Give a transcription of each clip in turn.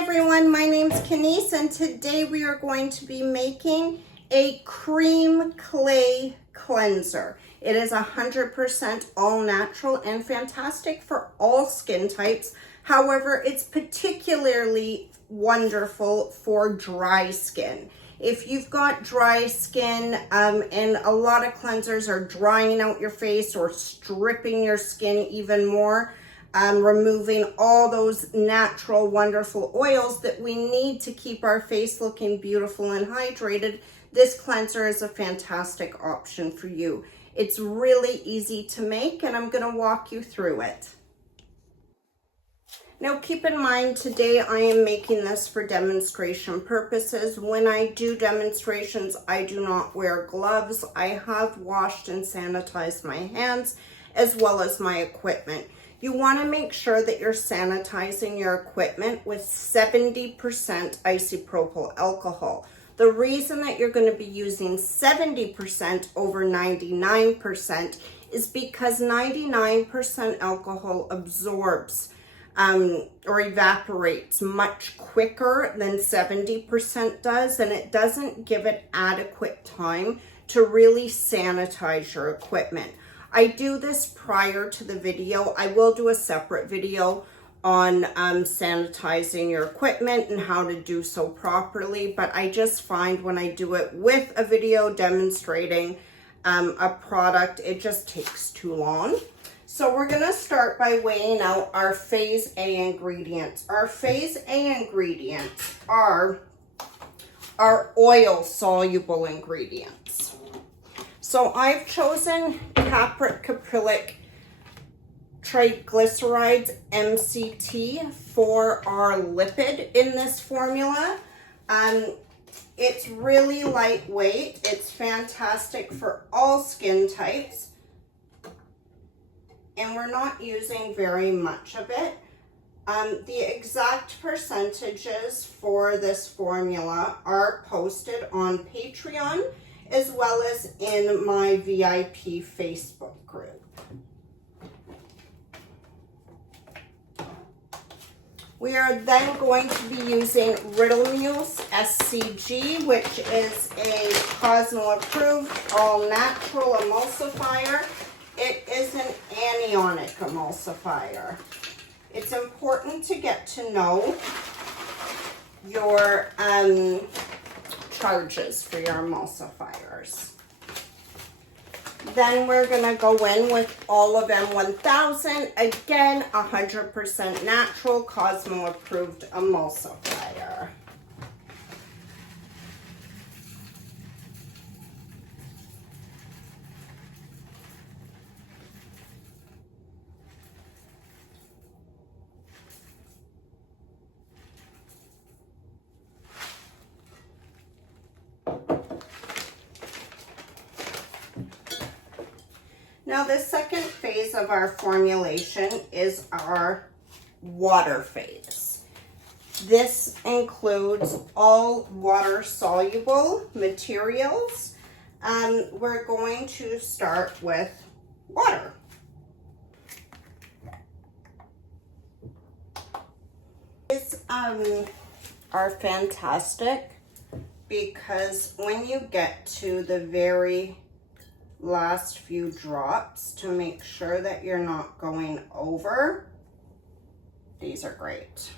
everyone, my name's Kenise and today we are going to be making a cream clay cleanser. It is 100% all natural and fantastic for all skin types. However, it's particularly wonderful for dry skin. If you've got dry skin and a lot of cleansers are drying out your face or stripping your skin even more, removing all those natural, wonderful oils that we need to keep our face looking beautiful and hydrated, this cleanser is a fantastic option for you. It's really easy to make and I'm going to walk you through it. Now keep in mind, today I am making this for demonstration purposes. When I do demonstrations, I do not wear gloves. I have washed and sanitized my hands as well as my equipment. You want to make sure that you're sanitizing your equipment with 70% isopropyl alcohol. The reason that you're going to be using 70% over 99% is because 99% alcohol absorbs or evaporates much quicker than 70% does, and it doesn't give it adequate time to really sanitize your equipment. I do this prior to the video. I will do a separate video on sanitizing your equipment and how to do so properly, but I just find when I do it with a video demonstrating a product, it just takes too long. So we're going to start by weighing out our phase A ingredients. Our phase A ingredients are our oil soluble ingredients. So I've chosen capric caprylic triglycerides MCT for our lipid in this formula. It's really lightweight. It's fantastic for all skin types. And we're not using very much of it. The exact percentages for this formula are posted on Patreon as well as in my VIP Facebook group. We are then going to be using Riddlemuse SCG, which is a Cosmo approved all natural emulsifier. It is an anionic emulsifier. It's important to get to know your charges for your emulsifiers. Then we're going to go in with Olive M1000, again 100% natural Cosmo approved emulsifier. Now the second phase of our formulation is our water phase. This includes all water-soluble materials. We're going to start with water. These are fantastic because when you get to the very last few drops, to make sure that you're not going over, these are great.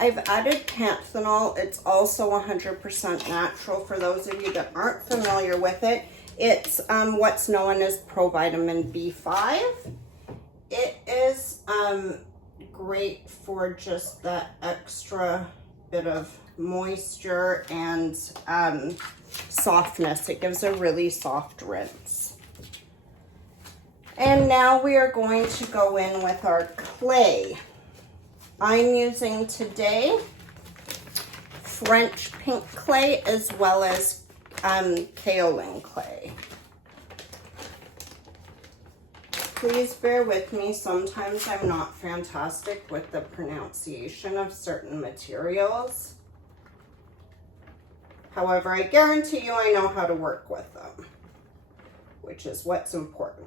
I've added panthenol. It's also 100% natural. For those of you that aren't familiar with it, it's what's known as provitamin B5. It is great for just that extra bit of moisture and softness. It gives a really soft rinse. And now we are going to go in with our clay. I'm using today French pink clay as well as kaolin clay. Please bear with me. Sometimes I'm not fantastic with the pronunciation of certain materials. However, I guarantee you I know how to work with them, which is what's important.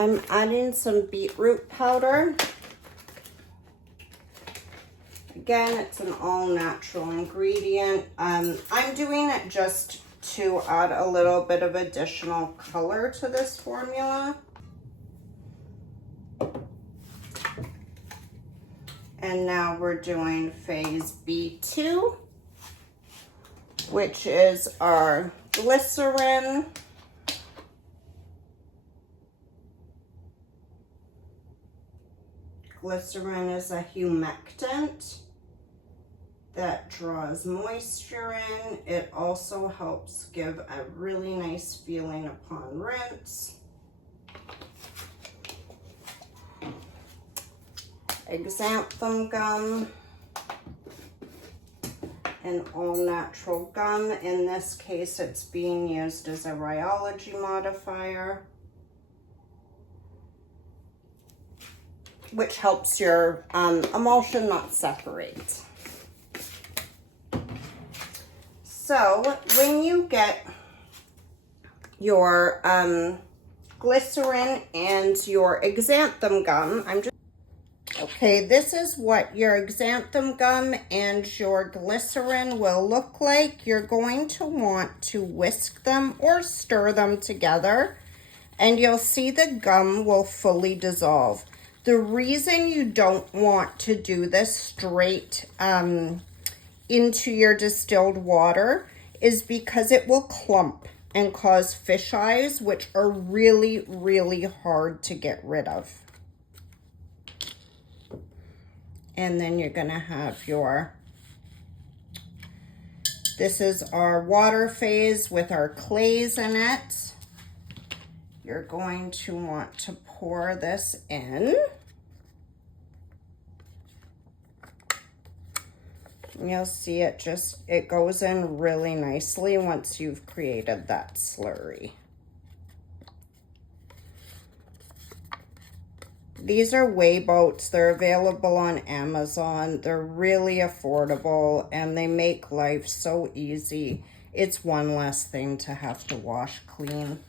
I'm adding some beetroot powder. Again, it's an all-natural ingredient. I'm doing it just to add a little bit of additional color to this formula. And now we're doing phase B2, which is our glycerin. Glycerin is a humectant that draws moisture in. It also helps give a really nice feeling upon rinse. Xanthan gum, an all-natural gum. In this case, it's being used as a rheology modifier, which helps your emulsion not separate. So when you get your glycerin and your xanthan gum, okay, this is what your xanthan gum and your glycerin will look like. You're going to want to whisk them or stir them together, and you'll see the gum will fully dissolve. The reason you don't want to do this straight into your distilled water is because it will clump and cause fish eyes, which are really, really hard to get rid of. And then you're gonna have this is our water phase with our clays in it. You're going to want to pour this in. You'll see it goes in really nicely once you've created that slurry. These are whey boats. They're available on Amazon. They're really affordable and they make life so easy. It's one less thing to have to wash clean.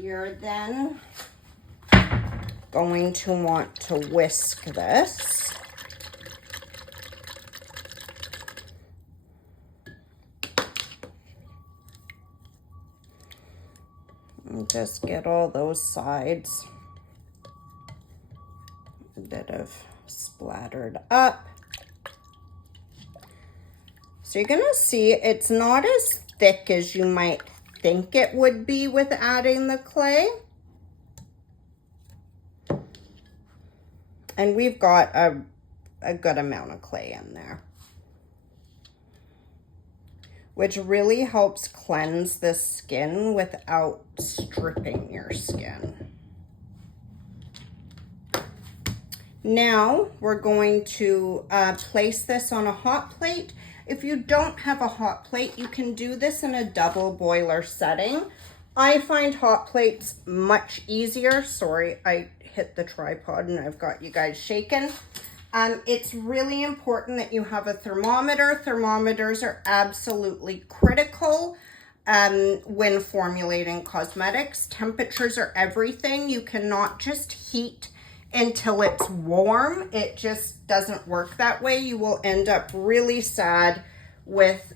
You're then going to want to whisk this. And just get all those sides that have splattered up. So you're gonna see it's not as thick as you might think it would be with adding the clay. And we've got a good amount of clay in there, which really helps cleanse the skin without stripping your skin. Now we're going to place this on a hot plate. If you don't have a hot plate, you can do this in a double boiler setting. I find hot plates much easier. Sorry, I hit the tripod and I've got you guys shaking. It's really important that you have a thermometer. Thermometers are absolutely critical when formulating cosmetics. Temperatures are everything. You cannot just heat until it's warm. It just doesn't work that way. You will end up really sad with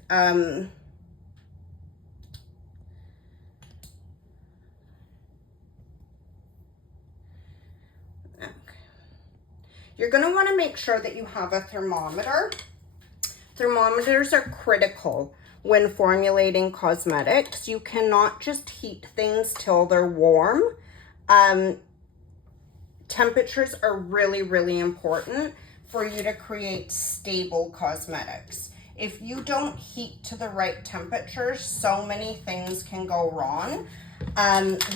You're going to want to make sure that you have a thermometer. Thermometers are critical when formulating cosmetics. You cannot just heat things till they're warm. Temperatures are really, really important for you to create stable cosmetics. If you don't heat to the right temperature, so many things can go wrong.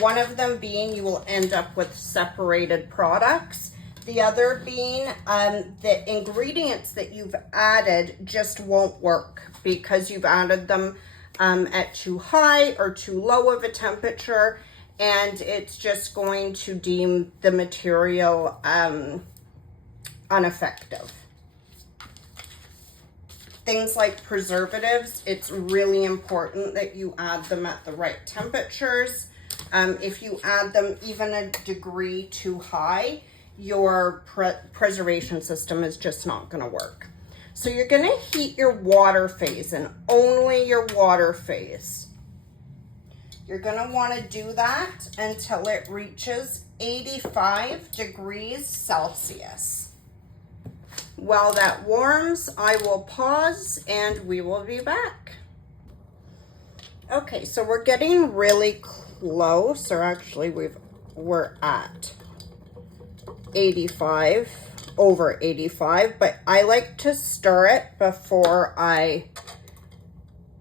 One of them being you will end up with separated products. The other being the ingredients that you've added just won't work because you've added them at too high or too low of a temperature, and it's just going to deem the material ineffective. things like preservatives, it's really important that you add them at the right temperatures. If you add them even a degree too high, your preservation system is just not going to work. So you're going to heat your water phase, and only your water phase. You're going to want to do that until it reaches 85 degrees Celsius. While that warms, I will pause and we will be back. Okay, so we're getting really close, or actually we're at 85, over 85, but I like to stir it before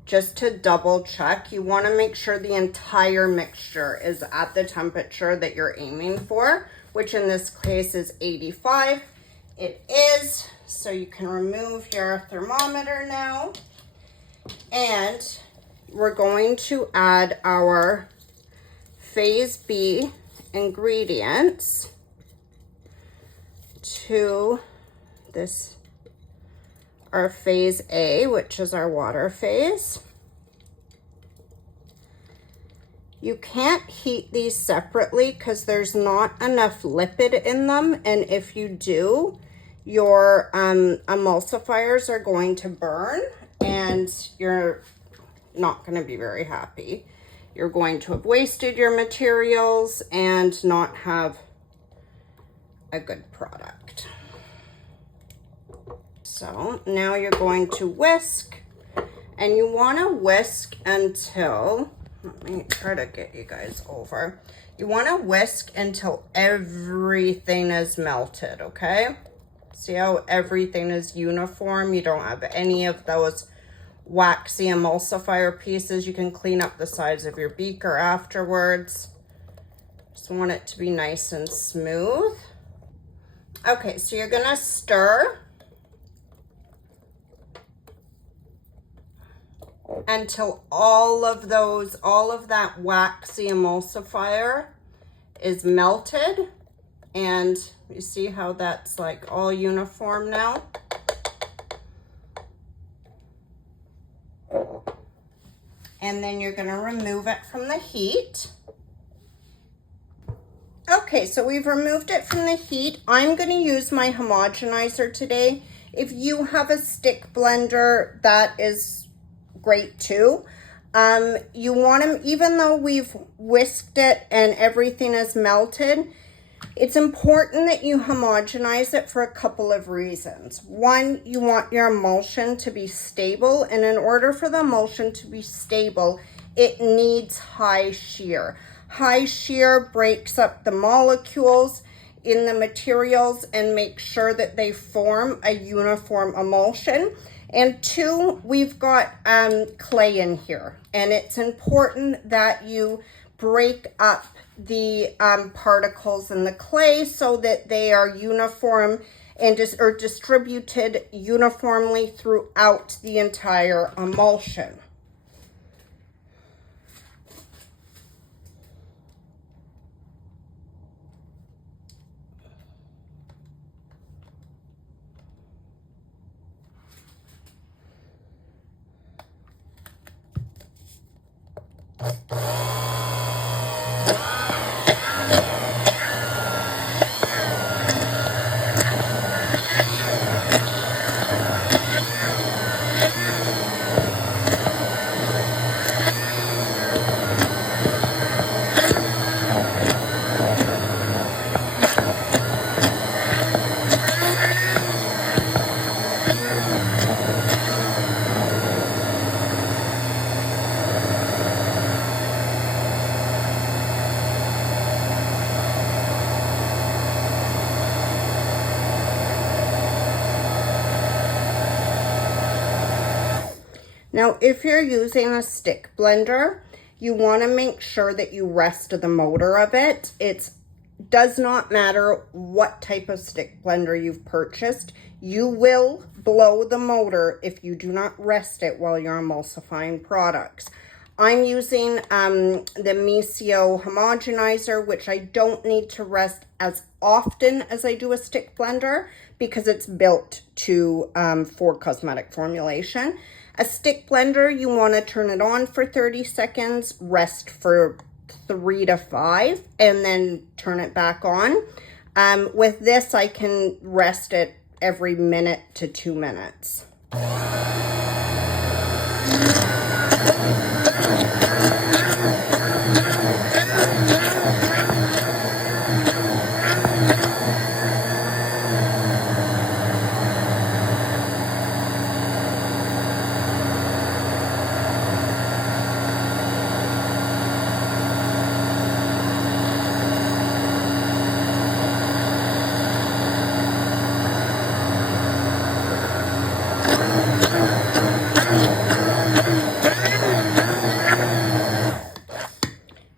just to double check. You want to make sure the entire mixture is at the temperature that you're aiming for, which in this case is 85. It is, so you can remove your thermometer now. And we're going to add our Phase B ingredients to this, our Phase A, which is our water phase. You can't heat these separately because there's not enough lipid in them, and if you do, your emulsifiers are going to burn and you're not going to be very happy. You're going to have wasted your materials and not have a good product. So now you're going to whisk, and you want to whisk until, let me try to get you guys over. You want to whisk until everything is melted, okay? See how everything is uniform? You don't have any of those waxy emulsifier pieces. You can clean up the sides of your beaker afterwards. Just want it to be nice and smooth. Okay, so you're gonna stir until all of that waxy emulsifier is melted. And you see how that's like all uniform now? And then you're gonna remove it from the heat. Okay, so we've removed it from the heat. I'm gonna use my homogenizer today. If you have a stick blender, that is great too. You want them, even though we've whisked it and everything is melted, it's important that you homogenize it for a couple of reasons. One, you want your emulsion to be stable, and in order for the emulsion to be stable, it needs high shear. High shear breaks up the molecules in the materials and makes sure that they form a uniform emulsion. And two, we've got clay in here, and it's important that you break up the particles in the clay so that they are uniform and are distributed uniformly throughout the entire emulsion. Now, if you're using a stick blender, you want to make sure that you rest the motor of it. It does not matter what type of stick blender you've purchased. You will blow the motor if you do not rest it while you're emulsifying products. I'm using the Misio homogenizer, which I don't need to rest as often as I do a stick blender because it's built to for cosmetic formulation. A stick blender, you want to turn it on for 30 seconds, rest for 3 to 5, and then turn it back on. With this, I can rest it every minute to 2 minutes.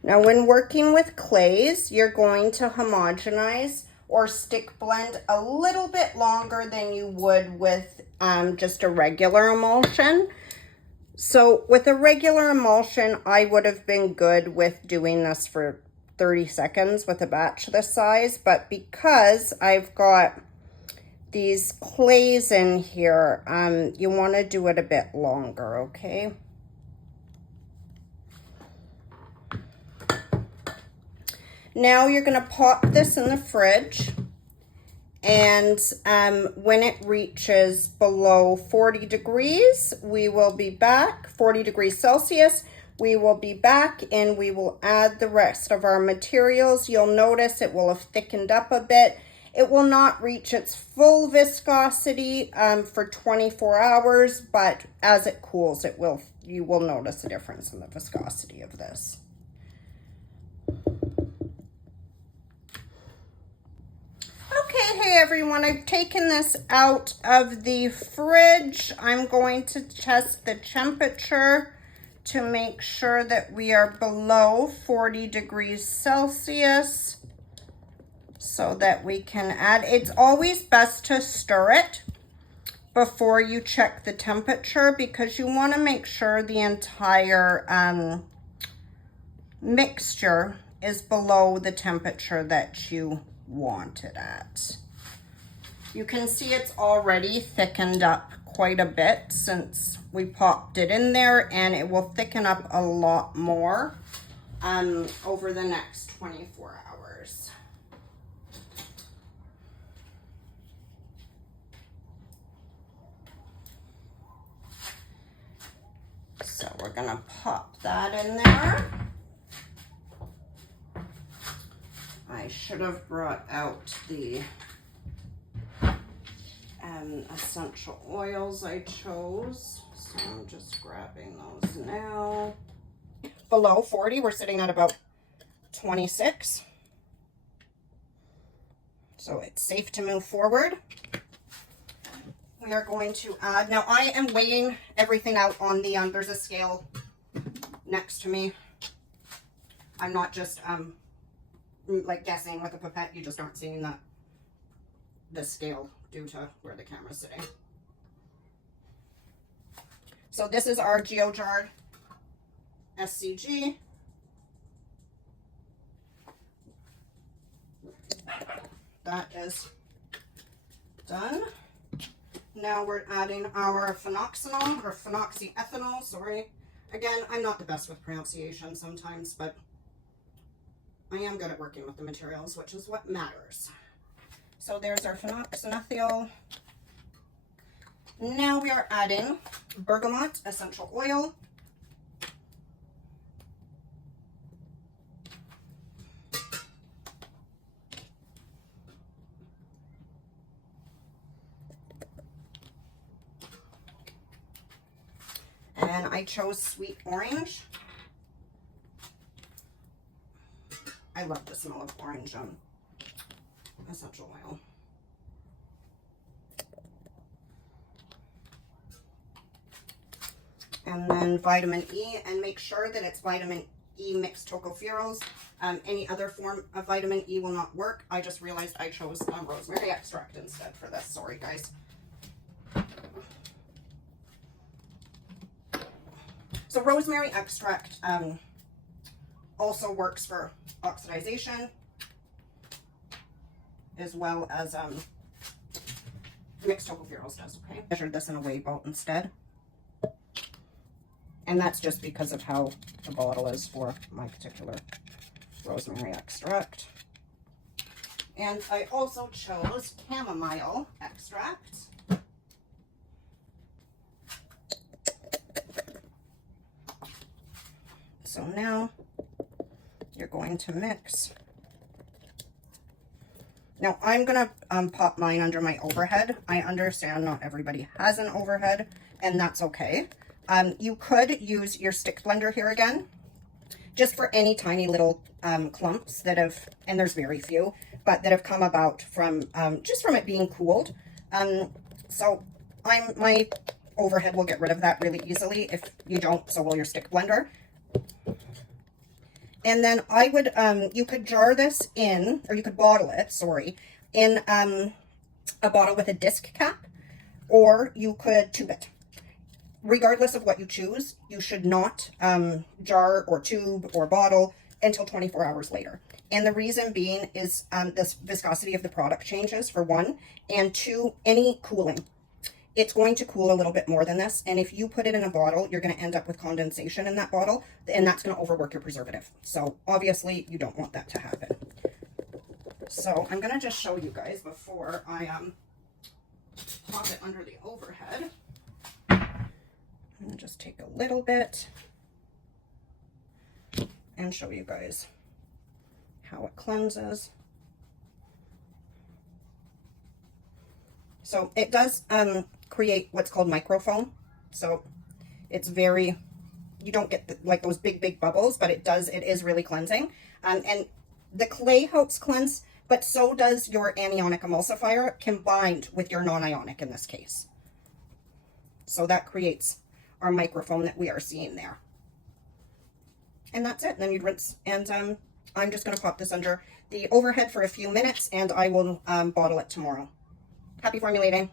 Now, when working with clays, you're going to homogenize or stick blend a little bit longer than you would with just a regular emulsion. So with a regular emulsion, I would have been good with doing this for 30 seconds with a batch this size, but because I've got these clays in here, you want to do it a bit longer, okay? Now you're going to pop this in the fridge, and when it reaches below 40 degrees, we will be back, 40 degrees Celsius, we will be back and we will add the rest of our materials. You'll notice it will have thickened up a bit. It will not reach its full viscosity for 24 hours, but as it cools, you will notice a difference in the viscosity of this. Okay, hey everyone, I've taken this out of the fridge. I'm going to test the temperature to make sure that we are below 40 degrees Celsius so that we can add. It's always best to stir it before you check the temperature because you want to make sure the entire mixture is below the temperature that you want it at. You can see it's already thickened up quite a bit since we popped it in there, and it will thicken up a lot more over the next 24 hours. So we're gonna pop that in there. I should have brought out the essential oils I chose. So I'm just grabbing those now. Below 40, we're sitting at about 26. So it's safe to move forward. We are going to add, now I am weighing everything out on the, there's a scale next to me. I'm not just, like guessing with a pipette. You just aren't seeing the scale due to where the camera's sitting. So this is our GeoJard SCG. That is done. Now we're adding our phenoxanol or phenoxyethanol, sorry. Again, I'm not the best with pronunciation sometimes, but I am good at working with the materials, which is what matters. So there's our phenoxyethanol. Now we are adding bergamot essential oil. And I chose sweet orange. I love the smell of orange on essential oil. And then vitamin E, and make sure that it's vitamin E mixed tocopherols. Any other form of vitamin E will not work. I just realized I chose rosemary extract instead for this. Sorry, guys. So rosemary extract also works for oxidization, as well as mixed tocopherols does, okay? I measured this in a weigh boat instead. And that's just because of how the bottle is for my particular rosemary extract. And I also chose chamomile extract. So now you're going to mix. Now I'm gonna pop mine under my overhead. I understand not everybody has an overhead, and that's okay. You could use your stick blender here again, just for any tiny little clumps that have, and there's very few, but that have come about from just from it being cooled. So my overhead will get rid of that really easily. If you don't, so will your stick blender. And then I would, you could jar this in, or you could bottle it, sorry, in a bottle with a disc cap, or you could tube it. Regardless of what you choose, you should not jar or tube or bottle until 24 hours later. And the reason being is this viscosity of the product changes, for one, and two, any cooling. It's going to cool a little bit more than this, and if you put it in a bottle, you're going to end up with condensation in that bottle, and that's going to overwork your preservative. So obviously you don't want that to happen. So I'm going to just show you guys before I pop it under the overhead. I'm going to just take a little bit and show you guys how it cleanses. So it does create what's called microfoam. So it's very, you don't get like those big bubbles, but it is really cleansing. And the clay helps cleanse, but so does your anionic emulsifier combined with your non-ionic in this case. So that creates our microfoam that we are seeing there. And that's it. And then you'd rinse, and I'm just going to pop this under the overhead for a few minutes, and I will bottle it tomorrow. Happy formulating.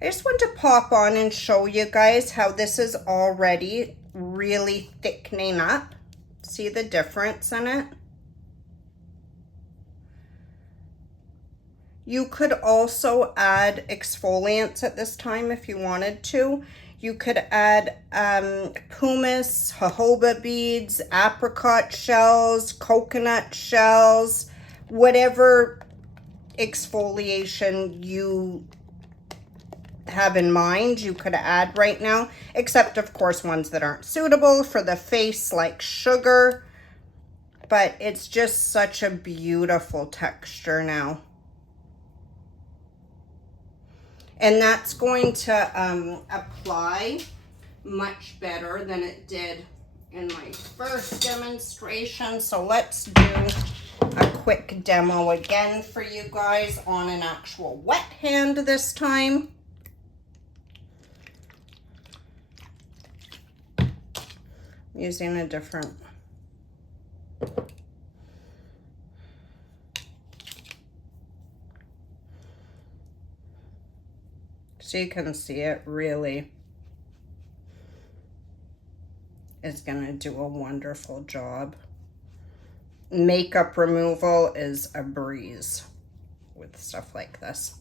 I just want to pop on and show you guys how this is already really thickening up. See the difference in it? You could also add exfoliants at this time if you wanted to. You could add pumice, jojoba beads, apricot shells, coconut shells, whatever exfoliation you have in mind, you could add right now, except of course ones that aren't suitable for the face, like sugar. But it's just such a beautiful texture now. And that's going to apply much better than it did in my first demonstration. So let's do a quick demo again for you guys on an actual wet hand this time. Using a different so you can see it really is going to do a wonderful job. Makeup removal is a breeze with stuff like this.